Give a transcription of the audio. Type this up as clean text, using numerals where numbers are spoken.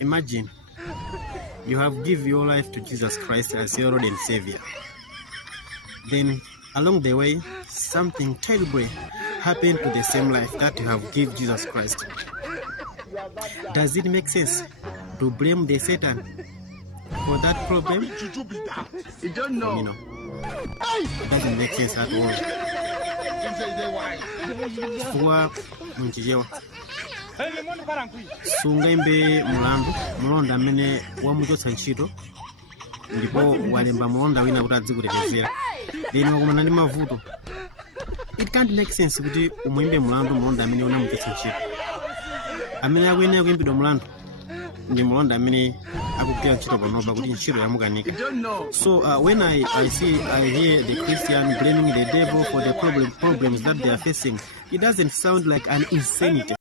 Imagine you have given your life to Jesus Christ as your Lord and Savior. Then along the way, something terrible happened to the same life that you have given Jesus Christ. Does it make sense to blame the Satan for that problem? You don't know. You know, it doesn't make sense at all. Fuwa munchijewa sungaimbe mulonda amene wamuchotsa ntchito ndipo walemba mulonda wina kuti adzikutetezera lino wakumana ndi mavuto. It can't make sense kuti umuyimbe mulonda amene unamuchotsa ntchito. Amene akuyenera kuyimbidwa mulandu ndi mulonda amene akugwira ntchito panopa kuti ntchito yamukanika. So when I hear the Christian blaming the devil for the problems that they are facing, it doesn't sound like an insanity.